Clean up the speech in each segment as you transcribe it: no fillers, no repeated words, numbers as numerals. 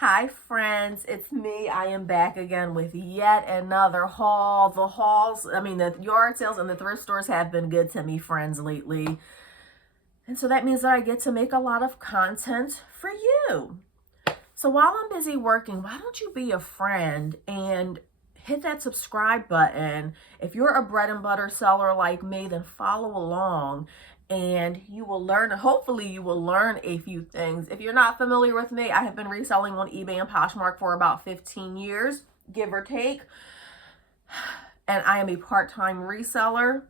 Hi friends, it's me. I am back again with yet another haul. The yard sales and the thrift stores have been good to me, friends, lately. And so that means that I get to make a lot of content for you. So while I'm busy working, why don't you be a friend and hit that subscribe button? If you're a bread and butter seller like me, then follow along and you will learn. Hopefully you will learn a few things. If you're not familiar with me, I have been reselling on eBay and Poshmark for about 15 years, give or take. And I am a part-time reseller.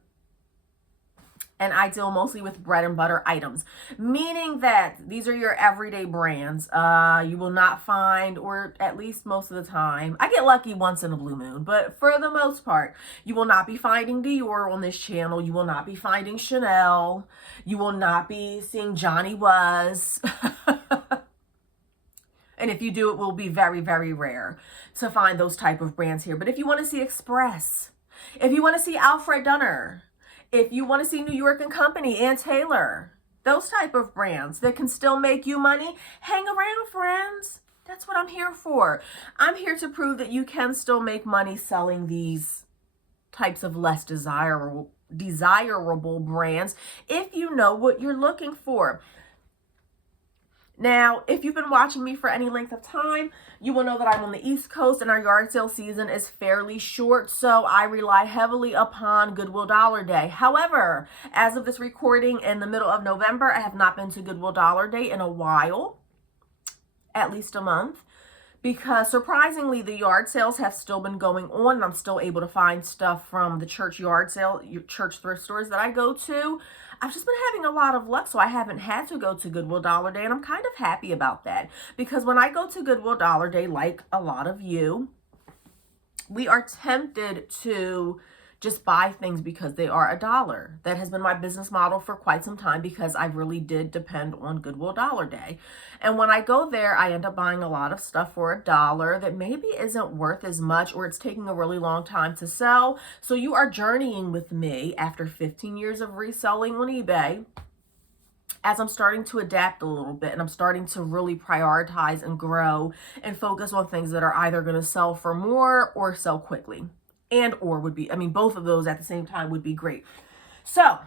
And I deal mostly with bread and butter items, meaning that these are your everyday brands. You will not find, or at least most of the time, I get lucky once in a blue moon, but for the most part, you will not be finding Dior on this channel. You will not be finding Chanel. You will not be seeing Johnny Was. And if you do, it will be very, very rare to find those type of brands here. But if you want to see Express, if you want to see Alfred Dunner, if you want to see New York and Company and Taylor, those type of brands that can still make you money, hang around, friends. That's what I'm here for. I'm here to prove that you can still make money selling these types of less desirable brands if you know what you're looking for. Now, if you've been watching me for any length of time, you will know that I'm on the East Coast and our yard sale season is fairly short, so I rely heavily upon Goodwill Dollar Day. However, as of this recording in the middle of November, I have not been to Goodwill Dollar Day in a while, at least a month, because surprisingly, the yard sales have still been going on and I'm still able to find stuff from the church yard sale, church thrift stores that I go to. I've just been having a lot of luck, so I haven't had to go to Goodwill Dollar Day, and I'm kind of happy about that because when I go to Goodwill Dollar Day, like a lot of you, we are tempted to just buy things because they are $1. That has been my business model for quite some time because I really did depend on Goodwill Dollar Day. And when I go there, I end up buying a lot of stuff for $1 that maybe isn't worth as much or it's taking a really long time to sell. So you are journeying with me after 15 years of reselling on eBay as I'm starting to adapt a little bit and I'm starting to really prioritize and grow and focus on things that are either going to sell for more or sell quickly. And or would be, both of those at the same time would be great. So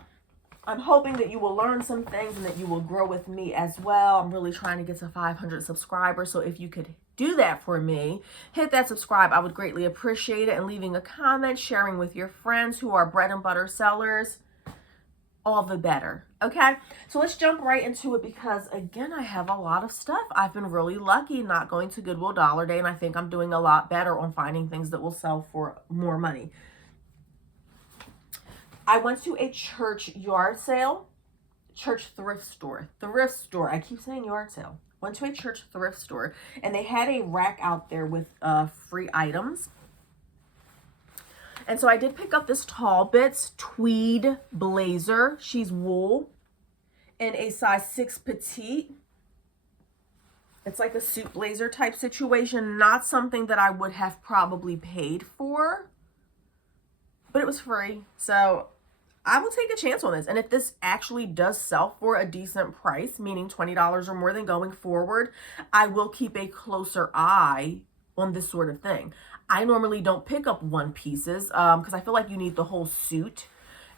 I'm hoping that you will learn some things and that you will grow with me as well. I'm really trying to get to 500 subscribers. So if you could do that for me, hit that subscribe. I would greatly appreciate it. And leaving a comment, sharing with your friends who are bread and butter sellers, all the better. Okay, so let's jump right into it because again, I have a lot of stuff. I've been really lucky not going to Goodwill Dollar Day, and I think I'm doing a lot better on finding things that will sell for more money. I went to a church yard sale, church thrift store. I keep saying yard sale. Went to a church thrift store, and they had a rack out there with free items. And so I did pick up this Tall Bits tweed blazer. She's wool in a size 6 petite. It's like a suit blazer type situation. Not something that I would have probably paid for, but it was free. So I will take a chance on this. And if this actually does sell for a decent price, meaning $20 or more than going forward, I will keep a closer eye on this sort of thing. I normally don't pick up one pieces because I feel like you need the whole suit.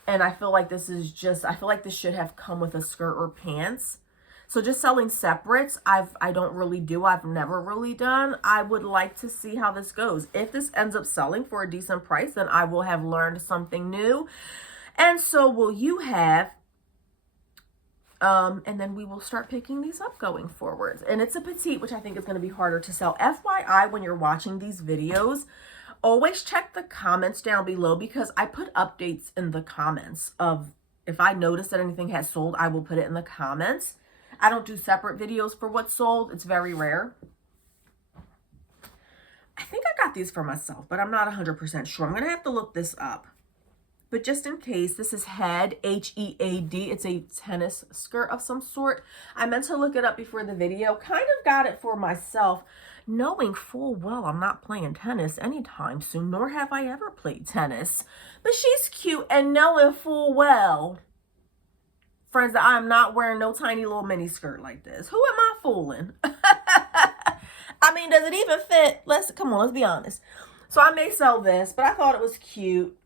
And I feel like this should have come with a skirt or pants. So just selling separates, I don't really do. I've never really done. I would like to see how this goes. If this ends up selling for a decent price, then I will have learned something new. And so will you have. And then we will start picking these up going forward. And it's a petite, which I think is going to be harder to sell. FYI, when you're watching these videos, always check the comments down below because I put updates in the comments of if I notice that anything has sold, I will put it in the comments. I don't do separate videos for what's sold. It's very rare. I think I got these for myself, but I'm not 100% sure. I'm going to have to look this up. But just in case, this is Head, H-E-A-D. It's a tennis skirt of some sort. I meant to look it up before the video. Kind of got it for myself, knowing full well I'm not playing tennis anytime soon, nor have I ever played tennis. But she's cute and knowing full well, friends, that I'm not wearing no tiny little mini skirt like this. Who am I fooling? I mean, does it even fit? Come on, let's be honest. So I may sell this, but I thought it was cute.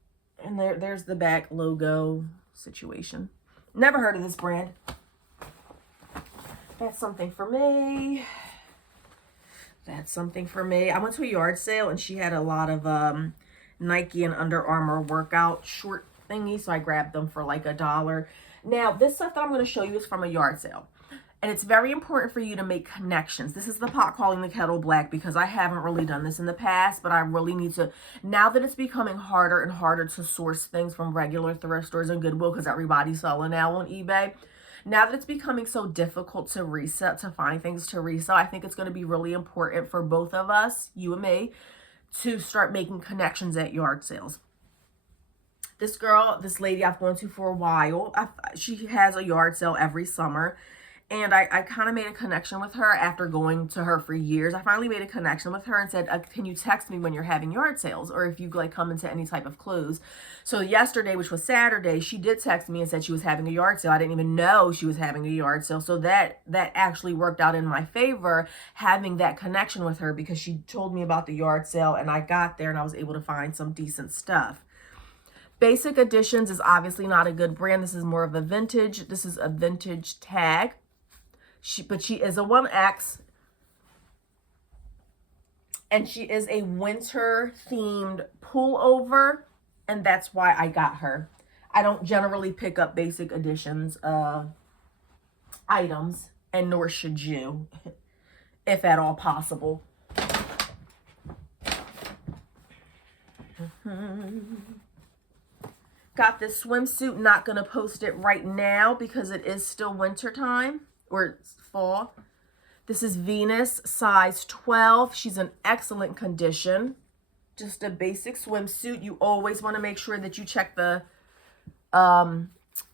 And there's the back logo situation. Never heard of this brand. That's something for me. That's something for me. I went to a yard sale and she had a lot of Nike and Under Armour workout short thingies, so I grabbed them for like $1. Now, this stuff that I'm going to show you is from a yard sale. And it's very important for you to make connections. This is the pot calling the kettle black because I haven't really done this in the past, but I really need to. Now that it's becoming harder and harder to source things from regular thrift stores and Goodwill because everybody's selling now on eBay. Now that it's becoming so difficult to resell, to find things to resell, I think it's going to be really important for both of us, you and me, to start making connections at yard sales. This lady I've gone to for a while, she has a yard sale every summer. And I kind of made a connection with her after going to her for years. I finally made a connection with her and said, can you text me when you're having yard sales or if you like come into any type of clothes? So yesterday, which was Saturday, she did text me and said she was having a yard sale. I didn't even know she was having a yard sale. So that actually worked out in my favor, having that connection with her because she told me about the yard sale and I got there and I was able to find some decent stuff. Basic Editions is obviously not a good brand. This is more of a vintage. This is a vintage tag. But she is a 1X. And she is a winter themed pullover. And that's why I got her. I don't generally pick up Basic Editions items. And nor should you. If at all possible. Got this swimsuit. Not going to post it right now because it is still winter time. Or fall. This is Venus, size 12. She's in excellent condition. Just a basic swimsuit. You always want to make sure that you check the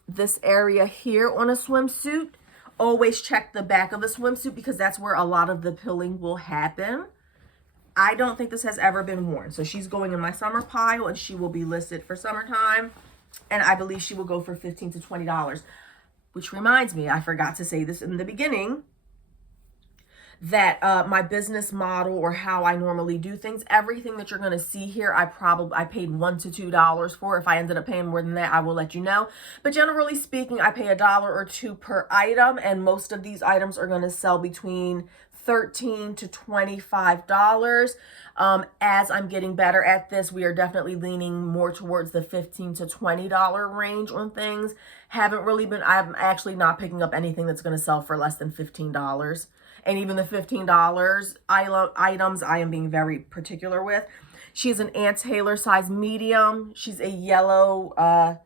this area here on a swimsuit. Always check the back of the swimsuit because that's where a lot of the pilling will happen. I don't think this has ever been worn. So she's going in my summer pile and she will be listed for summertime. And I believe she will go for $15 to $20. Which reminds me, I forgot to say this in the beginning, that my business model or how I normally do things, everything that you're going to see here, I paid $1 to $2 for. If I ended up paying more than that, I will let you know. But generally speaking, I pay $1 or $2 per item, and most of these items are going to sell between $13 to $25. As I'm getting better at this, we are definitely leaning more towards the $15 to $20 range on things. I'm actually not picking up anything that's going to sell for less than $15. And even the $15 items, I am being very particular with. She's an Ann Taylor size medium. She's a yellow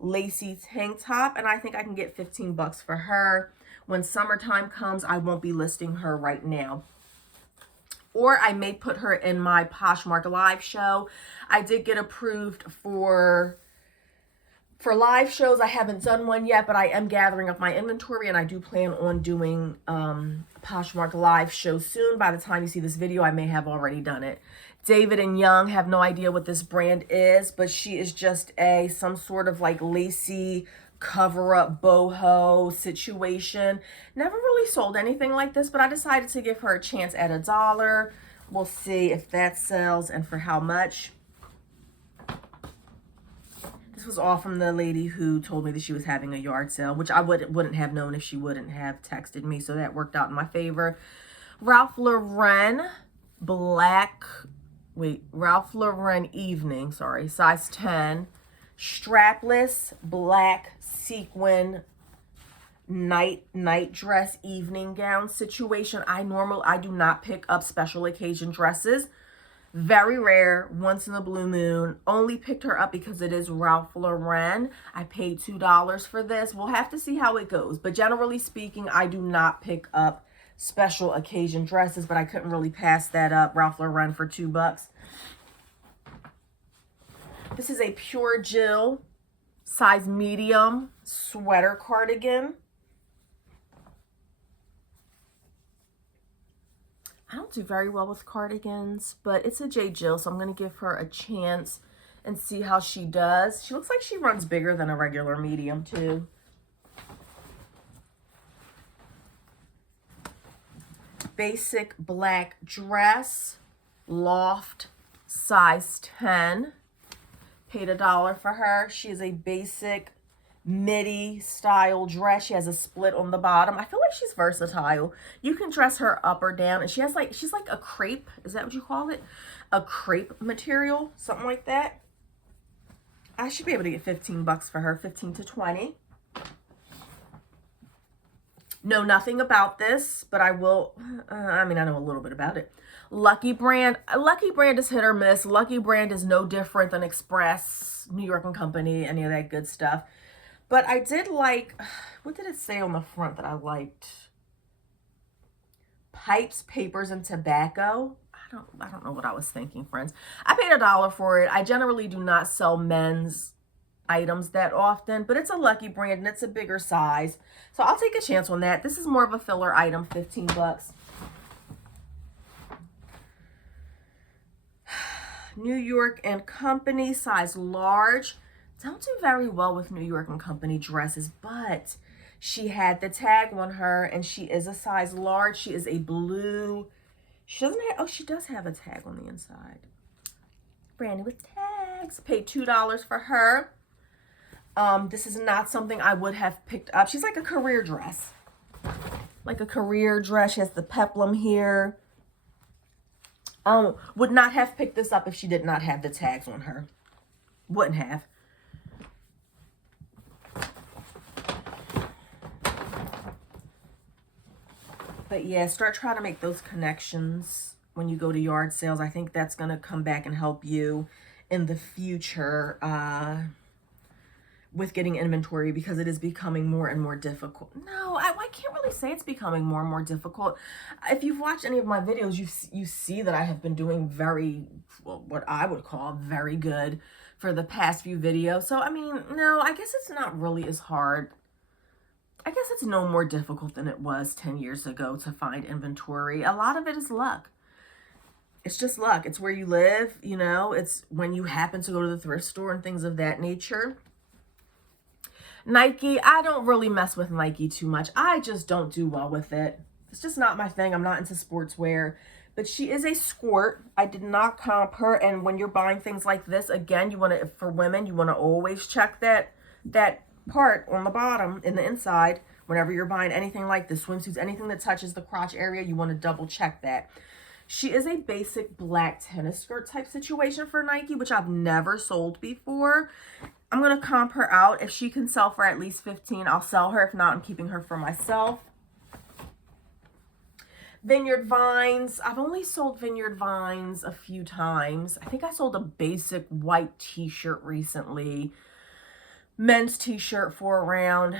lacy tank top, and I think I can get $15 for her. When summertime comes, I won't be listing her right now. Or I may put her in my Poshmark live show. I did get approved for live shows. I haven't done one yet, but I am gathering up my inventory and I do plan on doing Poshmark live show soon. By the time you see this video, I may have already done it. David and Young, have no idea what this brand is, but she is just some sort of like lacy cover-up boho situation. Never really sold anything like this, but I decided to give her a chance at $1. We'll see if that sells and for how much. This was all from the lady who told me that she was having a yard sale, which I wouldn't have known if she wouldn't have texted me, so that worked out in my favor. Ralph Lauren evening, size 10. Strapless black sequin night dress evening gown situation. I do not pick up special occasion dresses. Very rare, once in a blue moon. Only picked her up because it is Ralph Lauren. I paid $2 for this. We'll have to see how it goes. But generally speaking, I do not pick up special occasion dresses, but I couldn't really pass that up. Ralph Lauren for $2. This is a Pure Jill size medium sweater cardigan. I don't do very well with cardigans, but it's a J. Jill, so I'm going to give her a chance and see how she does. She looks like she runs bigger than a regular medium, too. basic black dress, loft, size 10. Paid $1 for her. She is a basic midi style dress. She has a split on the bottom. I feel like she's versatile. You can dress her up or down, and she has like, she's like a crepe. Is that what you call it? A crepe material, something like that. I should be able to get 15 bucks for her, 15 to 20. Know nothing about this, but I will, I mean, I know a little bit about it. Lucky Brand. Lucky Brand is hit or miss. Lucky Brand is no different than Express, New York and Company, any of that good stuff. But I did like, what did it say on the front that I liked? Pipes, papers, and tobacco. I don't know what I was thinking, friends. I paid $1 for it. I generally do not sell men's items that often, but it's a Lucky Brand and it's a bigger size. So I'll take a chance on that. This is more of a filler item, 15 bucks. New York and Company, size large. Don't do very well with New York and Company dresses, but she had the tag on her and she is a size large. She is a blue. She doesn't have, oh, she does have a tag on the inside. Brand new with tags. Paid $2 for her. This is not something I would have picked up. She's like a career dress. Like a career dress. She has the peplum here. Would not have picked this up if she did not have the tags on her. Wouldn't have. But yeah, start trying to make those connections when you go to yard sales. I think that's going to come back and help you in the future with getting inventory, because it is becoming more and more difficult. No, I can't really say it's becoming more and more difficult. If you've watched any of my videos, you see that I have been doing very, well, what I would call very good for the past few videos. So, I mean, no, I guess it's not really as hard. I guess it's no more difficult than it was 10 years ago to find inventory. A lot of it is luck. It's just luck. It's where you live, you know. It's when you happen to go to the thrift store and things of that nature. Nike, I don't really mess with Nike too much. I just don't do well with it. It's just not my thing. I'm not into sportswear. But she is a squirt. I did not comp her. And when you're buying things like this, again, you want to, for women, you want to always check that part on the bottom in the inside. Whenever you're buying anything like this, swimsuits, anything that touches the crotch area, you want to double check that. She is a basic black tennis skirt type situation for Nike, which I've never sold before. I'm going to comp her out. If she can sell for at least 15, I'll sell her. If not, I'm keeping her for myself. Vineyard Vines. I've only sold Vineyard Vines a few times. I think I sold a basic white t-shirt recently. Men's t-shirt for around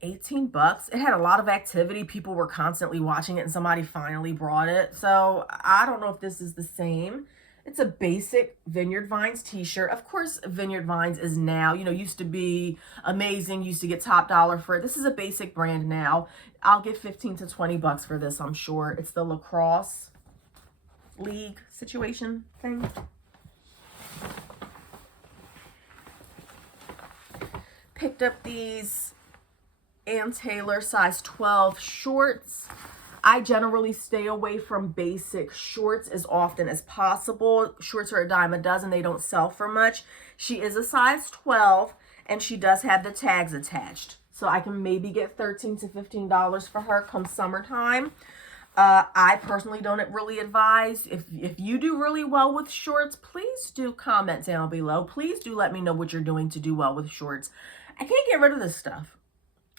18 bucks. It had a lot of activity. People were constantly watching it and somebody finally brought it. So I don't know if this is the same. It's a basic Vineyard Vines t-shirt. Of course, Vineyard Vines is now, you know, used to be amazing. Used to get top dollar for it. This is a basic brand now. I'll get 15 to 20 bucks for this, I'm sure. It's the lacrosse league situation thing. Picked up these Ann Taylor size 12 shorts. I generally stay away from basic shorts as often as possible. Shorts are a dime a dozen. They don't sell for much. She is a size 12 and she does have the tags attached. So I can maybe get $13 to $15 for her come summertime. I personally don't really advise. If you do really well with shorts, please do comment down below. Please do let me know what you're doing to do well with shorts. I can't get rid of this stuff.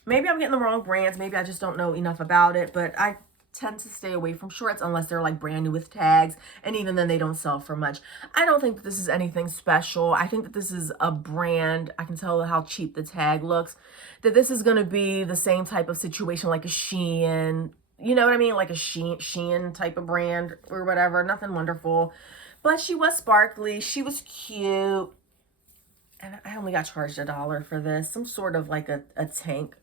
Maybe I'm getting the wrong brands. Maybe I just don't know enough about it. But I tend to stay away from shorts unless they're like brand new with tags. And even then, they don't sell for much. I don't think that this is anything special. I think that this is a brand. I can tell how cheap the tag looks. That this is going to be the same type of situation like a Shein. You know what I mean? Like a Shein type of brand or whatever. Nothing wonderful. But she was sparkly. She was cute. And I only got charged $1 for this. Some sort of like a tank.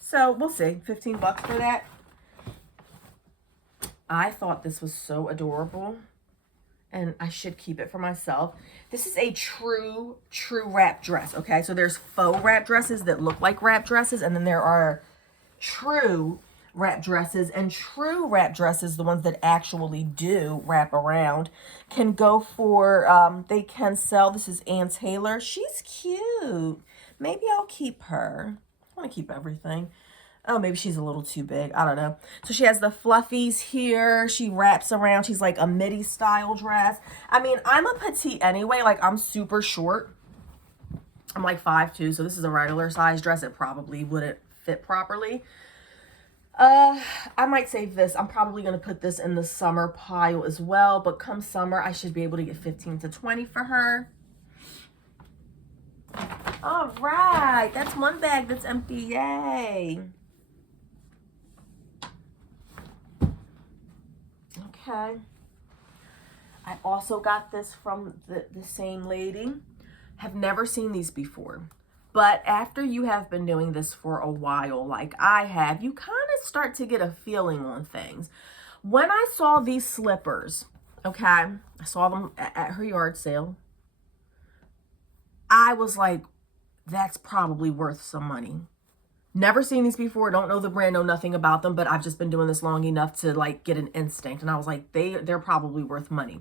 So we'll see. 15 bucks for that. I thought this was so adorable. And I should keep it for myself. This is a true wrap dress. Okay. So there's faux wrap dresses that look like wrap dresses. And then there are true wrap dresses, and true wrap dresses, the ones that actually do wrap around, can go for, they can sell, this is Ann Taylor. She's cute. Maybe I'll keep her. I want to keep everything. Oh, maybe she's a little too big. I don't know. So she has the fluffies here. She wraps around. She's like a midi style dress. I mean, I'm a petite anyway. Like, I'm super short. I'm like 5'2", so this is a regular size dress. It probably wouldn't fit properly. I might save this. I'm probably going to put this in the summer pile as well. But come summer, I should be able to get 15 to 20 for her. All right. That's one bag that's empty. Yay. Okay. I also got this from the same lady. Have never seen these before. But after you have been doing this for a while, like I have, you kind of start to get a feeling on things. When I saw these slippers, okay, I saw them at her yard sale. I was like, that's probably worth some money. Never seen these before, don't know the brand, know nothing about them, but I've just been doing this long enough to like get an instinct. And I was like, they're probably worth money.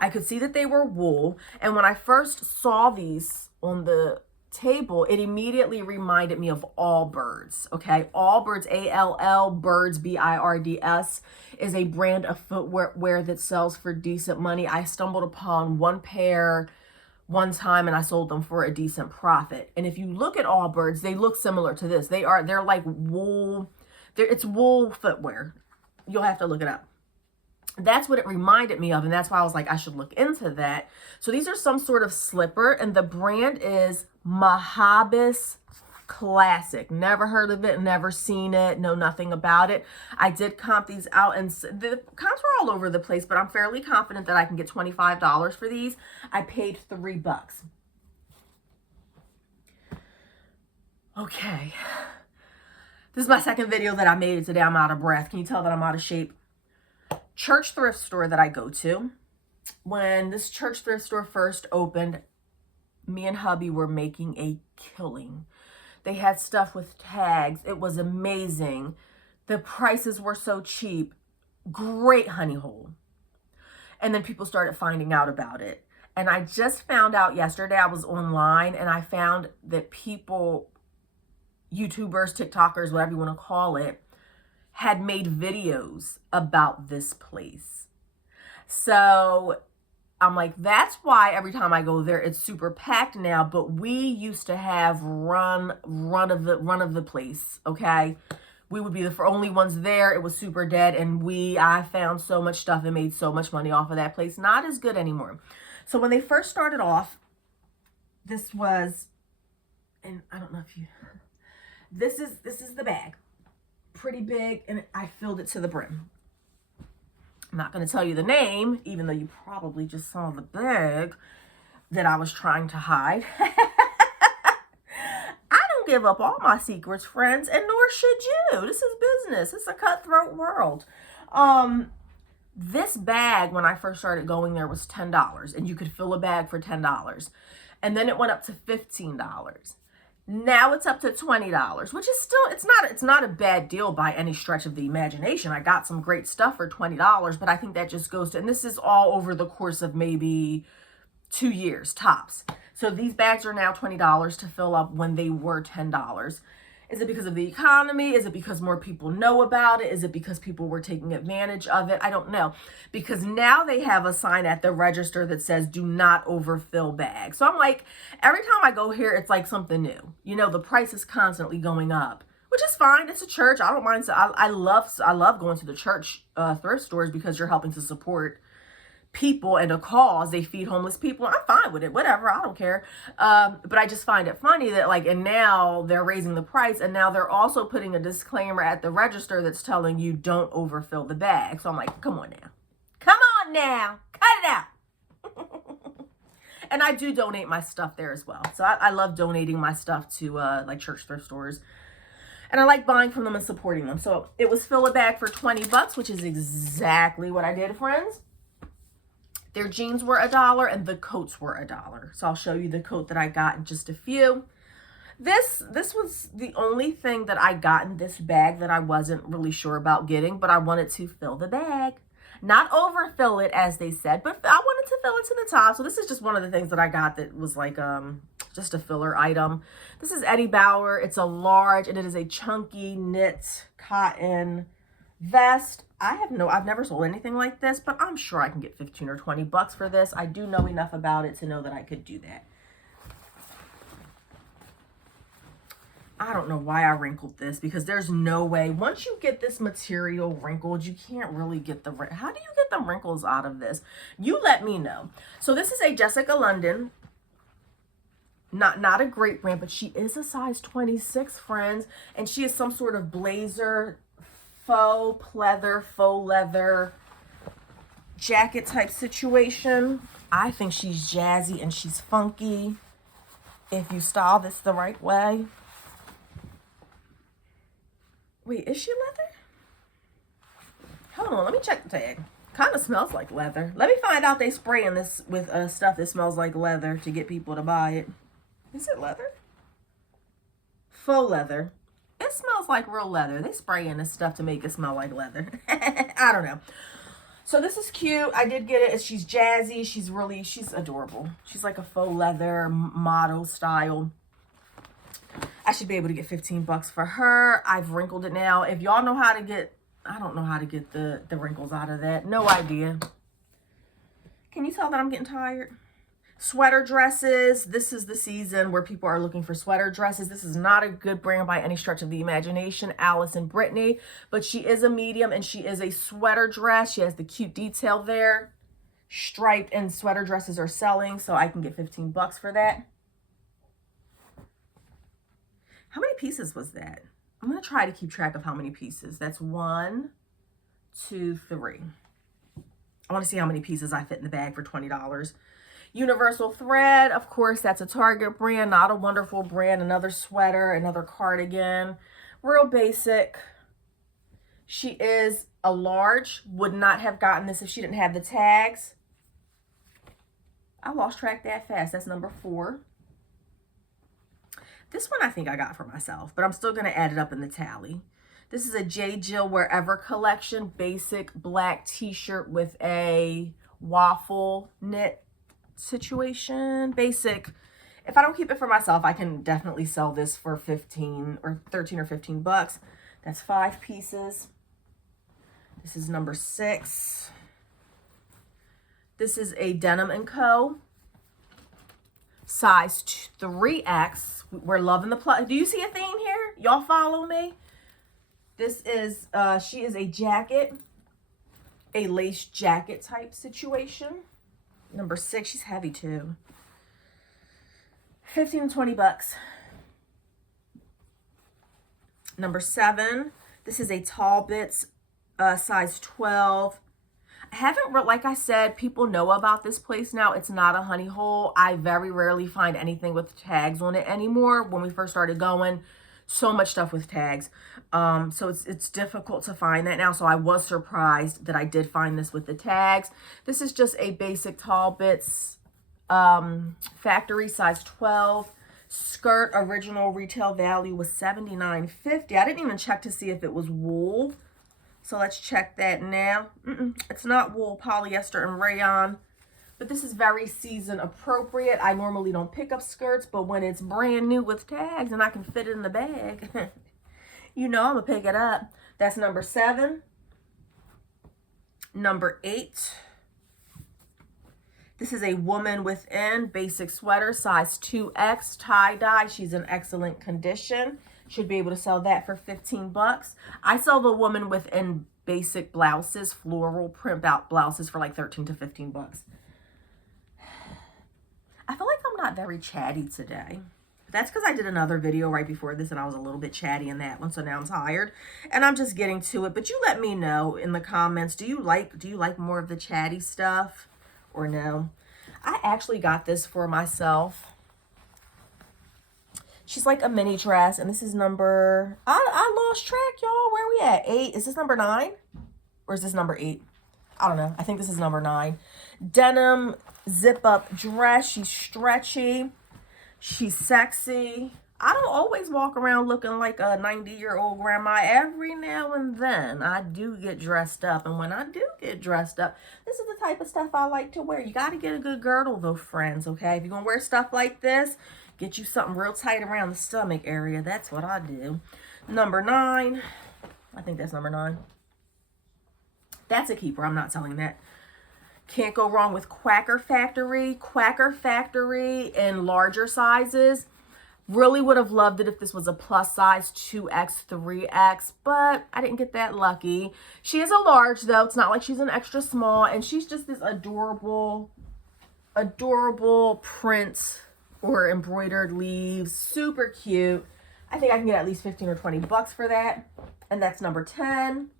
I could see that they were wool. And when I first saw these on the table, it immediately reminded me of Allbirds. Okay, Allbirds, A-L-L, Birds, B-I-R-D-S, is a brand of footwear that sells for decent money. I stumbled upon one pair one time and I sold them for a decent profit. And if you look at Allbirds, they look similar to this. They're like wool. It's wool footwear. You'll have to look it up. That's what it reminded me of, and that's why I was like, I should look into that. So these are some sort of slipper, and the brand is Mahabis Classic. Never heard of it, never seen it, know nothing about it. I did comp these out, and the comps were all over the place, but I'm fairly confident that I can get $25 for these. I paid $3. Okay. This is my second video that I made today. I'm out of breath. Can you tell that I'm out of shape? Church thrift store that I go to. When this church thrift store first opened, me and hubby were making a killing. They had stuff with tags. It was amazing. The prices were so cheap. Great honey hole. And then people started finding out about it. And I just found out yesterday, I was online and I found that people, YouTubers, TikTokers, whatever you want to call it, had made videos about this place. So I'm like, that's why every time I go there, it's super packed now. But we used to have run of the place. Okay, we would be the only ones there. It was super dead, and I found so much stuff and made so much money off of that place. Not as good anymore. So when they first started off, this was, and I don't know if you, this is the bag. Pretty big, and I filled it to the brim. I'm not going to tell you the name, even though you probably just saw the bag that I was trying to hide. I don't give up all my secrets, friends, and nor should you. This is business. It's a cutthroat world. This bag, when I first started going there, was $10, and you could fill a bag for $10. And then it went up to $15. Now it's up to $20, which is still, it's not a bad deal by any stretch of the imagination. I got some great stuff for $20, but I think that just goes to, and this is all over the course of maybe 2 years tops. So these bags are now $20 to fill up when they were $10. Is it because of the economy? Is it because more people know about it? Is it because people were taking advantage of it? I don't know. Because now they have a sign at the register that says, do not overfill bags. So I'm like, every time I go here, it's like something new. You know, the price is constantly going up, which is fine. It's a church. I don't mind. So I love going to the church thrift stores because you're helping to support people and a cause. They feed homeless people. I'm fine with it, whatever, I don't care. But I just find it funny that like, and now they're raising the price, and now they're also putting a disclaimer at the register that's telling you don't overfill the bag. So I'm like, come on now, cut it out. And I do donate my stuff there as well. So I love donating my stuff to like church thrift stores. And I like buying from them and supporting them. So it was fill a bag for $20, which is exactly what I did, friends. Their jeans were $1 and the coats were $1. So I'll show you the coat that I got in just a few. This was the only thing that I got in this bag that I wasn't really sure about getting, but I wanted to fill the bag. Not overfill it, as they said, but I wanted to fill it to the top. So this is just one of the things that I got that was like just a filler item. This is Eddie Bauer. It's a large, and it is a chunky knit cotton vest. I've never sold anything like this, but I'm sure I can get 15 or 20 bucks for this. I do know enough about it to know that I could do that. I don't know why I wrinkled this, because there's no way, once you get this material wrinkled, you can't really get how do you get the wrinkles out of this? You let me know. So this is a Jessica London, not a great brand, but she is a size 26, friends, and she is some sort of blazer, faux leather jacket type situation. I think she's jazzy and she's funky if you style this the right way. Wait, is she leather? Hold on, let me check the tag. Kind of smells like leather. Let me find out they spraying this with stuff that smells like leather to get people to buy it. Is it leather? Faux leather. It smells like real leather. They spraying this stuff to make it smell like leather. I don't know. So this is cute. I did get it. She's jazzy. She's adorable. She's like a faux leather model style. I should be able to get 15 bucks for her. I've wrinkled it now. If y'all know how to get, I don't know how to get the wrinkles out of that. No idea. Can you tell that I'm getting tired? Sweater dresses. This is the season where people are looking for sweater dresses. This is not a good brand by any stretch of the imagination, Allison Brittany, but she is a medium and she is a sweater dress. She has the cute detail there. Striped and sweater dresses are selling, so I can get 15 bucks for that. How many pieces was that? I'm going to try to keep track of how many pieces. That's 1, 2, 3. I want to see how many pieces I fit in the bag for $20. Universal Thread, of course, that's a Target brand, not a wonderful brand. Another sweater, another cardigan. Real basic. She is a large. Would not have gotten this if she didn't have the tags. I lost track that fast. That's number 4. This one I think I got for myself, but I'm still going to add it up in the tally. This is a J. Jill Wherever collection, basic black t-shirt with a waffle knit situation. Basic. If I don't keep it for myself, I can definitely sell this for 13 or 15 bucks. That's 5 pieces. This is number 6. This is a Denim & Co. Size 3X. We're loving the plus. Do you see a theme here? Y'all follow me? This is, she is a jacket, a lace jacket type situation. Number 6, she's heavy too. 15 to 20 bucks. Number 7, this is a Tall Bits, size 12. I haven't, like I said, people know about this place now. It's not a honey hole. I very rarely find anything with tags on it anymore. When we first started going, so much stuff with tags. So it's difficult to find that now. So I was surprised that I did find this with the tags. This is just a basic Tall Bits factory size 12. Skirt original retail value was $79.50. I didn't even check to see if it was wool. So let's check that now. It's not wool, polyester, and rayon. But this is very season appropriate. I normally don't pick up skirts, but when it's brand new with tags and I can fit it in the bag, you know I'm going to pick it up. That's number 7. Number 8. This is a Woman Within basic sweater, size 2X, tie-dye. She's in excellent condition. Should be able to sell that for 15 bucks. I sell the Woman Within basic blouses, floral print out blouses for like 13 to 15 bucks. I feel like I'm not very chatty today. That's because I did another video right before this and I was a little bit chatty in that one, so now I'm tired and I'm just getting to it. But you let me know in the comments, do you like more of the chatty stuff or no? I actually got this for myself. She's like a mini dress, and this is number, I lost track, y'all. Where are we at? 8? Is this number 9? Or is this number 8? I don't know. I think this is number 9. Denim zip-up dress. She's stretchy. She's sexy. I don't always walk around looking like a 90-year-old grandma. Every now and then I do get dressed up. And when I do get dressed up, this is the type of stuff I like to wear. You got to get a good girdle though, friends, okay? If you're going to wear stuff like this, get you something real tight around the stomach area. That's what I do. Number 9. I think that's number 9. That's a keeper. I'm not selling that. Can't go wrong with Quacker Factory. Quacker Factory in larger sizes. Really would have loved it if this was a plus size 2X, 3X, but I didn't get that lucky. She is a large though. It's not like she's an extra small, and she's just this adorable print or embroidered leaves. Super cute. I think I can get at least 15 or 20 bucks for that. And that's number 10.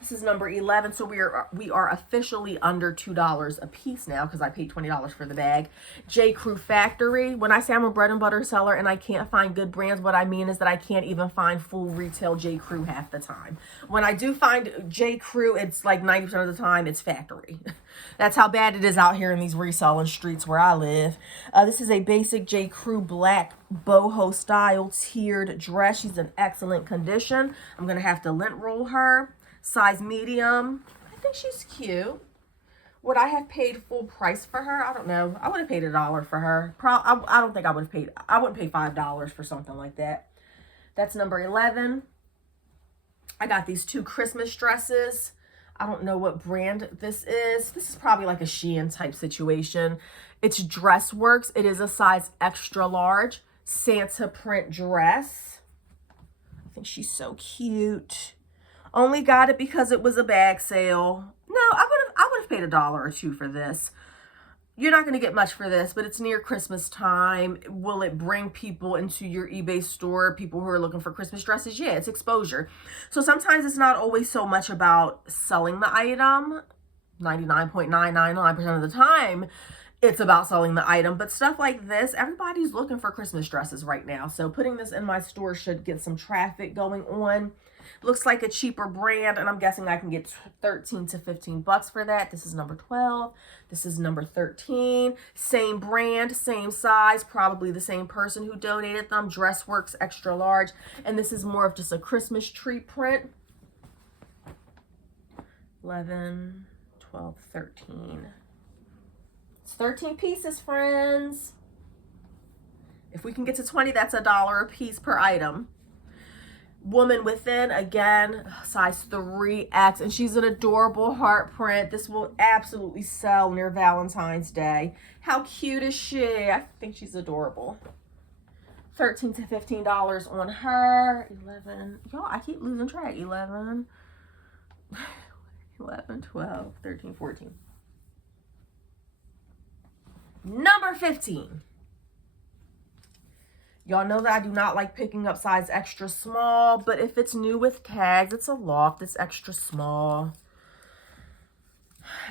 This is number 11, so we are officially under $2 a piece now because I paid $20 for the bag. J. Crew Factory. When I say I'm a bread and butter seller and I can't find good brands, what I mean is that I can't even find full retail J. Crew half the time. When I do find J. Crew, it's like 90% of the time it's factory. That's how bad it is out here in these reselling streets where I live. This is a basic J. Crew black boho style tiered dress. She's in excellent condition. I'm going to have to lint roll her. Size medium. I think she's cute. Would I have paid full price for her? I don't know. I would have paid $1 for her. I don't think I would have paid. I wouldn't pay $5 for something like that. That's number 11. I got these 2 Christmas dresses. I don't know what brand this is. This is probably like a Shein type situation. It's Dressworks. It is a size extra large Santa print dress. I think she's so cute. Only got it because it was a bag sale. No, I would have paid $1 or $2 for this. You're not going to get much for this, but it's near Christmas time. Will it bring people into your eBay store, people who are looking for Christmas dresses? Yeah, it's exposure. So sometimes it's not always so much about selling the item. 99.999% of the time, it's about selling the item. But stuff like this, everybody's looking for Christmas dresses right now. So putting this in my store should get some traffic going on. Looks like a cheaper brand, and I'm guessing I can get 13 to 15 bucks for that. This is number 12. This is number 13. Same brand, same size, probably the same person who donated them. Dressworks extra large. And this is more of just a Christmas tree print. 11, 12, 13. It's 13 pieces, friends. If we can get to 20, that's $1 a piece per item. Woman Within, again, size 3X, and she's an adorable heart print. This will absolutely sell near Valentine's Day. How cute is she? I think she's adorable. $13 to $15 on her. 11, y'all, I keep losing track. 11, 12, 13, 14. Number 15. Y'all know that I do not like picking up size extra small, but if it's new with tags, it's a loft, it's extra small.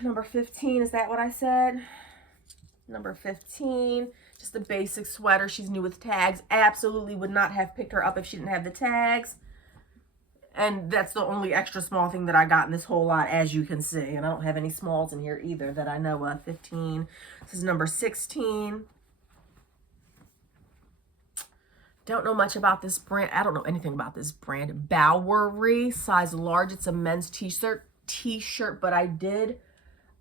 Number 15, is that what I said? Number 15, just a basic sweater. She's new with tags. Absolutely would not have picked her up if she didn't have the tags. And that's the only extra small thing that I got in this whole lot, as you can see. And I don't have any smalls in here either that I know of. 15. This is number 16. Don't know much about this brand. I don't know anything about this brand. Bowery, size large. It's a men's t-shirt, but I did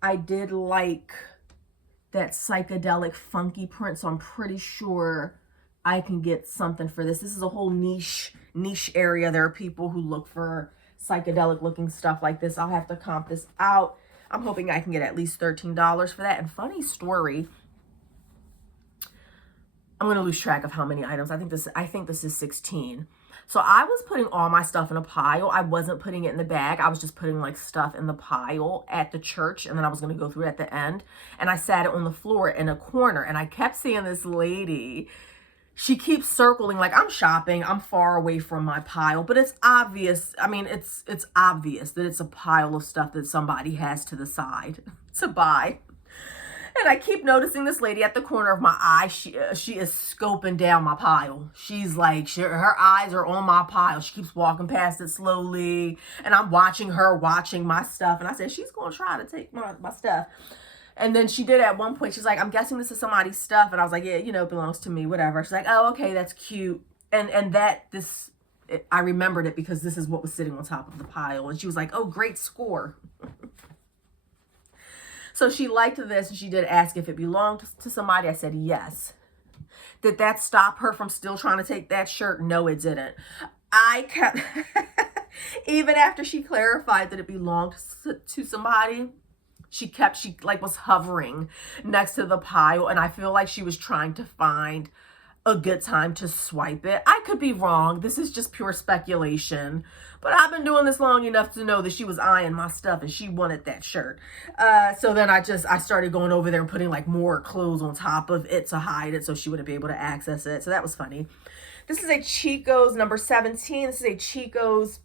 like that psychedelic funky print, so I'm pretty sure I can get something for this. This is a whole niche area. There are people who look for psychedelic looking stuff like this. I'll have to comp this out. I'm hoping I can get at least $13 for that. And funny story, I'm going to lose track of how many items. I think this is 16. So I was putting all my stuff in a pile. I wasn't putting it in the bag. I was just putting like stuff in the pile at the church, and then I was going to go through it at the end. And I sat it on the floor in a corner, and I kept seeing this lady. She keeps circling like I'm shopping. I'm far away from my pile, but it's obvious. I mean, it's obvious that it's a pile of stuff that somebody has to the side to buy. And I keep noticing this lady at the corner of my eye. She is scoping down my pile. She's like, her eyes are on my pile. She keeps walking past it slowly. And I'm watching her watching my stuff. And I said, she's going to try to take my stuff. And then she did at one point, she's like, I'm guessing this is somebody's stuff. And I was like, yeah, you know, it belongs to me, whatever. She's like, oh, okay, that's cute. I remembered it because this is what was sitting on top of the pile. And she was like, oh, great score. So she liked this, and she did ask if it belonged to somebody. I said yes. Did that stop her from still trying to take that shirt? No, it didn't. I kept, even after she clarified that it belonged to somebody, she like was hovering next to the pile, and I feel like she was trying to find a good time to swipe it. I could be wrong. This is just pure speculation, but I've been doing this long enough to know that she was eyeing my stuff and she wanted that shirt. So then I started going over there and putting like more clothes on top of it to hide it so she wouldn't be able to access it. So that was funny. This is a Chico's number 17. This is a Chico's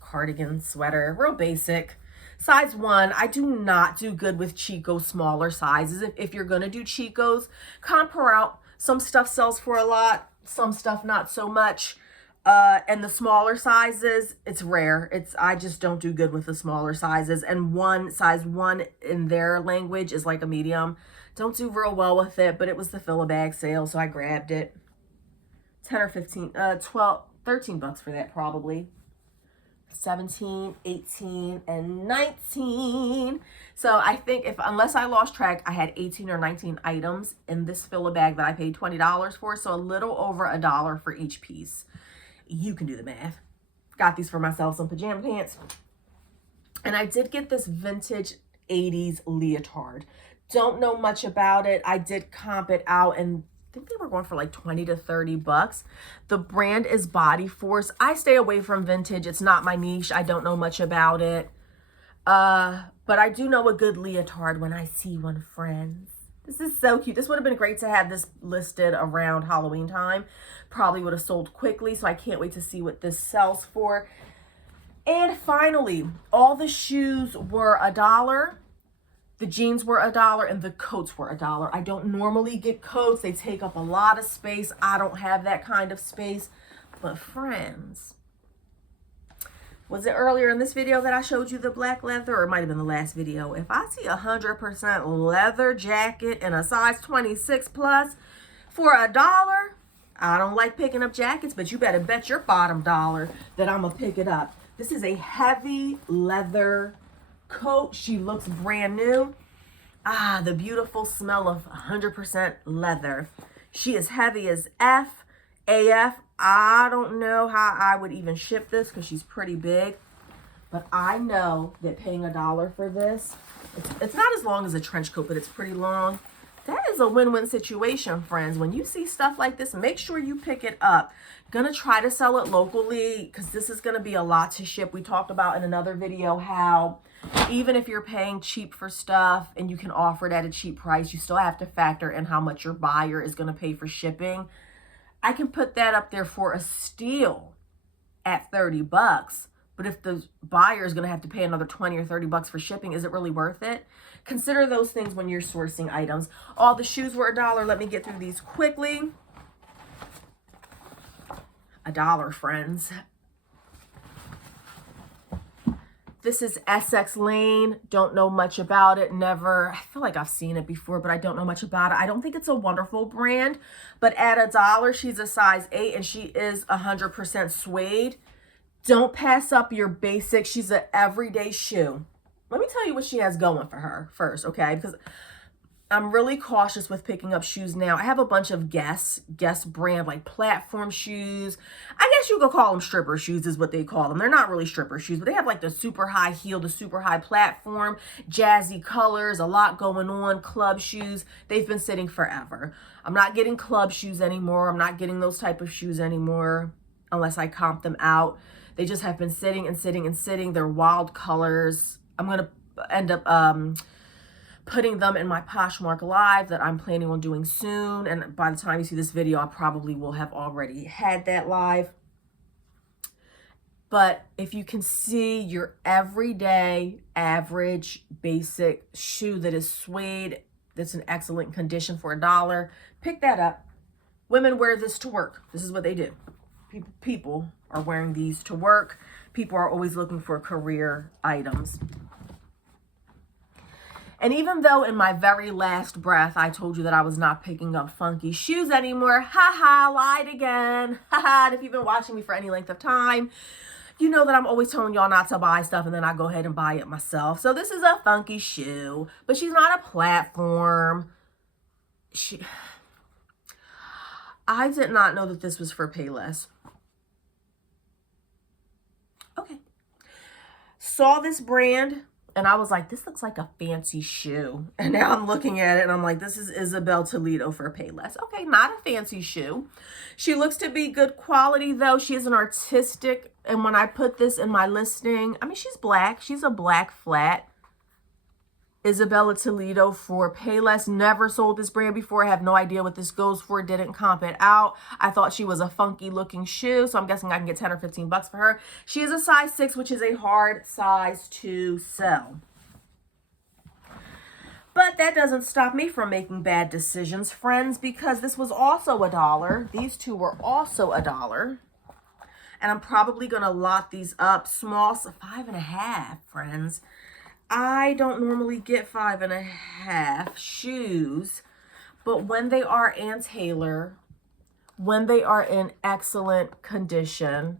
cardigan sweater, real basic. Size 1. I do not do good with Chico smaller sizes. If you're going to do Chico's, compare out. Some stuff sells for a lot, some stuff not so much. And the smaller sizes, it's rare. I just don't do good with the smaller sizes. And size 1 in their language is like a medium. Don't do real well with it, but it was the fill-a-bag sale, so I grabbed it. 10 or 15, 12, 13 bucks for that probably. 17, 18, and 19. So I think unless I lost track, I had 18 or 19 items in this fill-a-bag that I paid $20 for. So a little over $1 for each piece. You can do the math. Got these for myself, some pajama pants. And I did get this vintage 80s leotard. Don't know much about it. I did comp it out, and I think they were going for like 20 to 30 bucks. The brand is Body Force. I stay away from vintage. It's not my niche. I don't know much about it. But I do know a good leotard when I see one, friends. This is so cute. This would have been great to have this listed around Halloween time. Probably would have sold quickly, so I can't wait to see what this sells for. And finally, all the shoes were $1. The jeans were $1 and the coats were $1. I don't normally get coats. They take up a lot of space. I don't have that kind of space. But friends, was it earlier in this video that I showed you the black leather, or it might have been the last video? If I see 100% leather jacket in a size 26 plus for $1, I don't like picking up jackets, but you better bet your bottom dollar that I'm gonna pick it up. This is a heavy leather coat. She looks brand new. The beautiful smell of 100% leather. She is heavy as AF. I don't know how I would even ship this because she's pretty big, but I know that paying $1 for this, it's not as long as a trench coat, but it's pretty long. That is a win-win situation, friends. When you see stuff like this, make sure you pick it up. Gonna try to sell it locally because this is gonna be a lot to ship. We talked about in another video how even if you're paying cheap for stuff and you can offer it at a cheap price, you still have to factor in how much your buyer is gonna pay for shipping. I can put that up there for a steal at 30 bucks. But if the buyer is going to have to pay another 20 or 30 bucks for shipping, is it really worth it? Consider those things when you're sourcing items. All the shoes were $1. Let me get through these quickly. $1, friends. This is Essex Lane. Don't know much about it. Never. I feel like I've seen it before, but I don't know much about it. I don't think it's a wonderful brand, but at $1, she's a size 8 and she is 100% suede. Don't pass up your basic. She's an everyday shoe. Let me tell you what she has going for her first, okay? Because I'm really cautious with picking up shoes now. I have a bunch of Guess brand, like platform shoes. I guess you could call them stripper shoes is what they call them. They're not really stripper shoes, but they have like the super high heel, the super high platform, jazzy colors, a lot going on, club shoes. They've been sitting forever. I'm not getting club shoes anymore. I'm not getting those type of shoes anymore unless I comp them out. They just have been sitting and sitting and sitting. They're wild colors. I'm going to end up putting them in my Poshmark Live that I'm planning on doing soon. And by the time you see this video, I probably will have already had that live. But if you can see your everyday, average, basic shoe that is suede, that's in excellent condition for $1, pick that up. Women wear this to work. This is what they do. People are wearing these to work. People are always looking for career items. And even though in my very last breath, I told you that I was not picking up funky shoes anymore, haha, lied again. Haha, and if you've been watching me for any length of time, you know that I'm always telling y'all not to buy stuff and then I go ahead and buy it myself. So this is a funky shoe, but she's not a platform. I did not know that this was for Payless. Okay. Saw this brand and I was like, this looks like a fancy shoe. And now I'm looking at it and I'm like, this is Isabel Toledo for Payless. Okay, not a fancy shoe. She looks to be good quality though. She is an artistic. And when I put this in my listing, I mean, she's black. She's a black flat. Isabella Toledo for Payless. Never sold this brand before. I have no idea what this goes for. Didn't comp it out. I thought she was a funky looking shoe, so I'm guessing I can get 10 or 15 bucks for her. She is a size 6, which is a hard size to sell. But that doesn't stop me from making bad decisions, friends, because this was also $1. These two were also $1. And I'm probably going to lot these up small, 5.5, friends. I don't normally get 5.5 shoes, but when they are anti-tailor, when they are in excellent condition,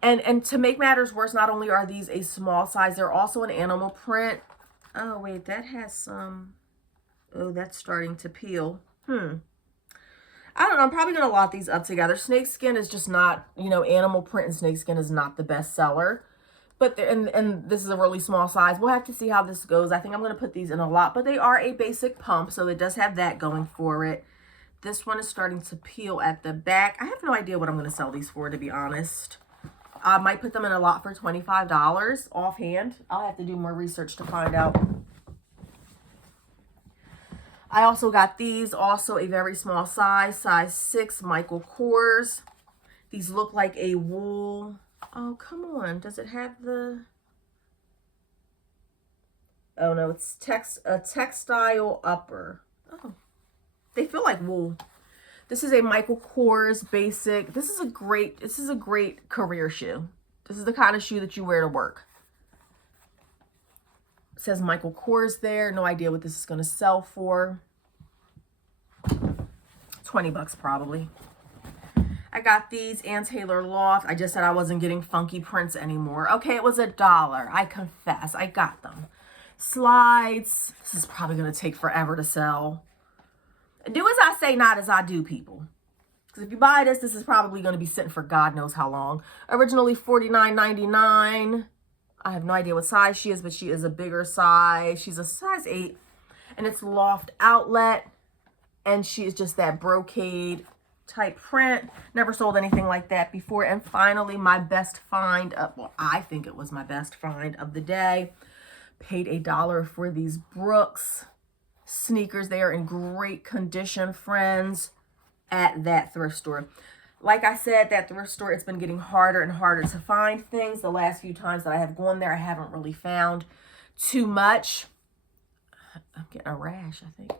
and to make matters worse, not only are these a small size, they're also an animal print. Oh, wait, that has some, oh, that's starting to peel. I don't know. I'm probably going to lot these up together. Snakeskin is just not, you know, animal print and snakeskin is not the best seller. But and this is a really small size. We'll have to see how this goes. I think I'm going to put these in a lot, but they are a basic pump, so it does have that going for it. This one is starting to peel at the back. I have no idea what I'm going to sell these for, to be honest. I might put them in a lot for $25 offhand. I'll have to do more research to find out. I also got these, also a very small size, size 6, Michael Kors. These look like a wool. Oh, come on. Does it have the... Oh, no. It's a textile upper. Oh. They feel like wool. This is a Michael Kors basic. This is a great career shoe. This is the kind of shoe that you wear to work. It says Michael Kors there. No idea what this is going to sell for. 20 bucks probably. I got these anti-tailor loft. I just said I wasn't getting funky prints anymore. Okay, it was $1. I confess. I got them. Slides. This is probably going to take forever to sell. Do as I say, not as I do, people. Because if you buy this, this is probably going to be sitting for God knows how long. Originally $49.99. I have no idea what size she is, but she is a bigger size. She's a size 8. And it's loft outlet. And she is just that brocade type print. Never sold anything like that before. And finally, my best find of, well, I think it was my best find of the day. Paid $1 for these Brooks sneakers. They are in great condition, friends, at that thrift store. Like I said, that thrift store, it's been getting harder and harder to find things. The last few times that I have gone there, I haven't really found too much. I'm getting a rash, I think.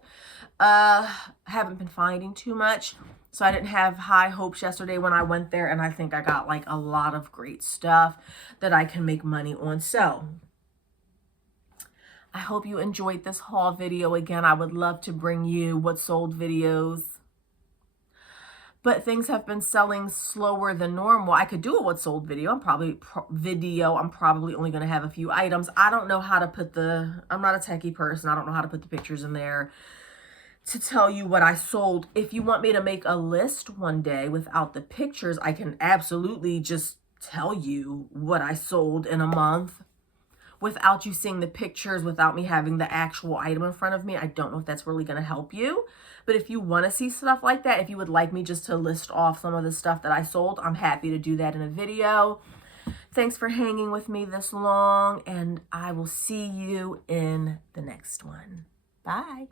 Haven't been finding too much. So I didn't have high hopes yesterday when I went there. And I think I got like a lot of great stuff that I can make money on. So I hope you enjoyed this haul video. Again, I would love to bring you what sold videos. But things have been selling slower than normal. I could do a what sold video. I'm probably only going to have a few items. I don't know how to put I'm not a techie person. I don't know how to put the pictures in there to tell you what I sold. If you want me to make a list one day without the pictures, I can absolutely just tell you what I sold in a month without you seeing the pictures, without me having the actual item in front of me. I don't know if that's really going to help you. But if you want to see stuff like that, if you would like me just to list off some of the stuff that I sold, I'm happy to do that in a video. Thanks for hanging with me this long, and I will see you in the next one. Bye.